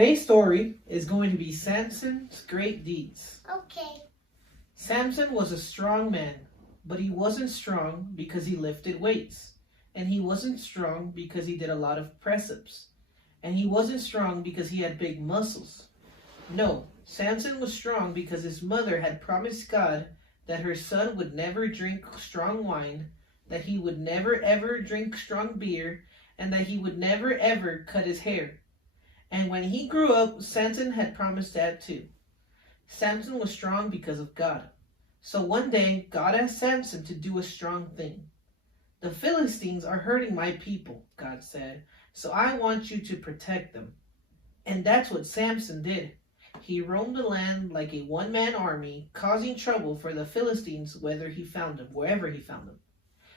Today's story is going to be Samson's great deeds. Okay. Samson was a strong man, but he wasn't strong because he lifted weights. And he wasn't strong because he did a lot of press-ups. And he wasn't strong because he had big muscles. No, Samson was strong because his mother had promised God that her son would never drink strong wine, that he would never ever drink strong beer, and that he would never ever cut his hair. And when he grew up, Samson had promised that too. Samson was strong because of God. So one day, God asked Samson to do a strong thing. The Philistines are hurting my people, God said, so I want you to protect them. And that's what Samson did. He roamed the land like a one-man army, causing trouble for the Philistines wherever he found them.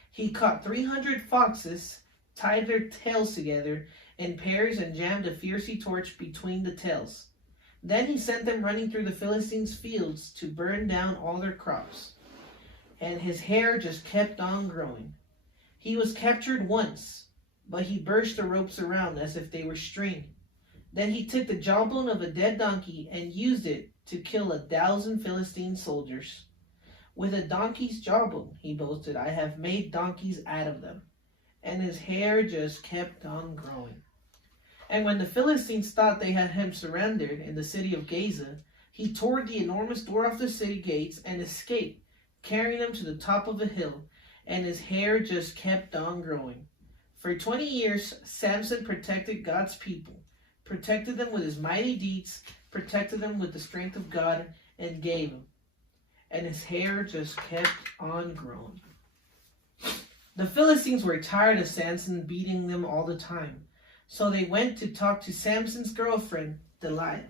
He caught 300 foxes, tied their tails together in pairs, and jammed a fiery torch between the tails. Then he sent them running through the Philistines' fields to burn down all their crops. And his hair just kept on growing. He was captured once, but he burst the ropes around as if they were string. Then he took the jawbone of a dead donkey and used it to kill 1,000 Philistine soldiers. With a donkey's jawbone, he boasted, I have made donkeys out of them. And his hair just kept on growing. And when the Philistines thought they had him surrendered in the city of Gaza, he tore the enormous door off the city gates and escaped, carrying them to the top of a hill, and his hair just kept on growing. For 20 years, Samson protected God's people, protected them with his mighty deeds, protected them with the strength of God, and gave them. And his hair just kept on growing. The Philistines were tired of Samson beating them all the time, so they went to talk to Samson's girlfriend, Delilah.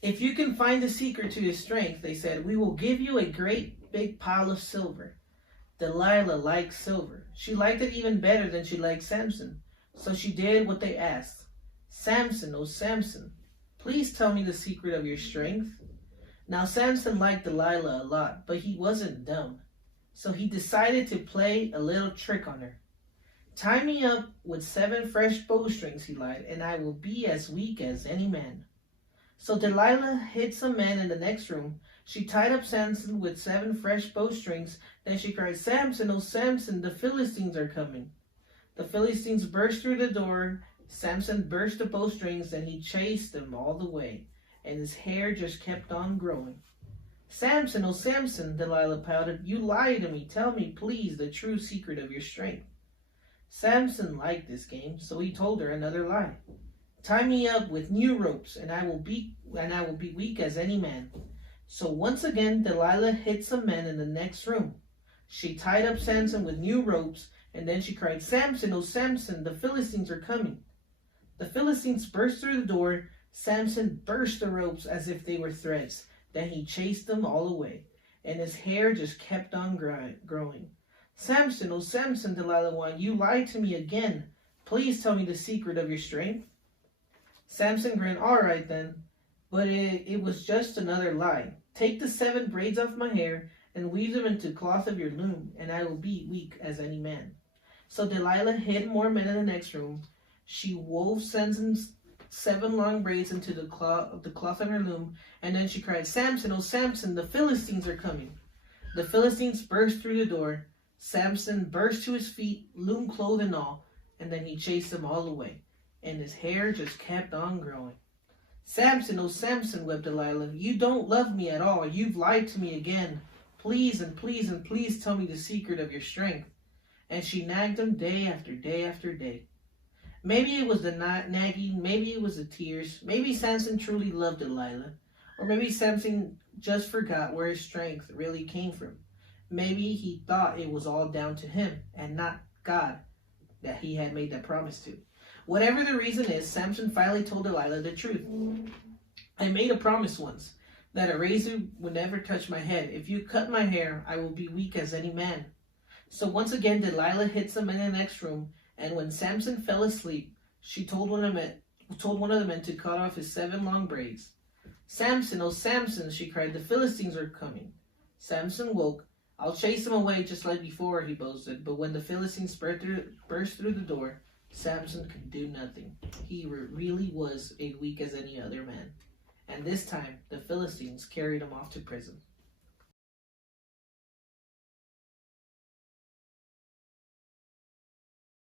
If you can find the secret to his strength, they said, we will give you a great big pile of silver. Delilah liked silver. She liked it even better than she liked Samson, so she did what they asked. Samson, oh Samson, please tell me the secret of your strength. Now Samson liked Delilah a lot, but he wasn't dumb. So he decided to play a little trick on her. Tie me up with 7 fresh bowstrings, he lied, and I will be as weak as any man. So Delilah hid some men in the next room. She tied up Samson with 7 fresh bowstrings. Then she cried, Samson, oh Samson, the Philistines are coming. The Philistines burst through the door. Samson burst the bowstrings, and he chased them all the way, and his hair just kept on growing. Samson, oh Samson, Delilah pouted, you lied to me. Tell me, please, the true secret of your strength. Samson liked this game, so he told her another lie. Tie me up with new ropes, and I will be weak as any man. So once again, Delilah hid some men in the next room. She tied up Samson with new ropes, and then she cried, Samson, oh Samson, the Philistines are coming. The Philistines burst through the door. Samson burst the ropes as if they were threads. Then he chased them all away, and his hair just kept on growing. Samson, oh Samson, Delilah whined, you lied to me again. Please tell me the secret of your strength. Samson grinned, all right then, but it was just another lie. Take the 7 braids off my hair and weave them into cloth of your loom, and I will be weak as any man. So Delilah hid more men in the next room. She wove Samson's 7 long braids into the cloth of her loom, and then she cried, Samson, oh Samson, the Philistines are coming. The Philistines burst through the door. Samson burst to his feet, loom clothes and all, and then he chased them all away, and his hair just kept on growing. Samson, oh Samson, wept Delilah, you don't love me at all. You've lied to me again. Please and please and please tell me the secret of your strength. And she nagged him day after day after day. Maybe it was the nagging, maybe it was the tears, maybe Samson truly loved Delilah, or maybe Samson just forgot where his strength really came from. Maybe he thought it was all down to him and not God that he had made that promise to. Whatever the reason is, Samson finally told Delilah the truth. I made a promise once that a razor would never touch my head. If you cut my hair, I will be weak as any man. So once again, Delilah hid some in the next room, and when Samson fell asleep, she told one of the men to cut off his 7 long braids. Samson, oh Samson, she cried, the Philistines are coming. Samson woke. I'll chase them away just like before, he boasted. But when the Philistines burst through the door, Samson could do nothing. He really was as weak as any other man. And this time, the Philistines carried him off to prison.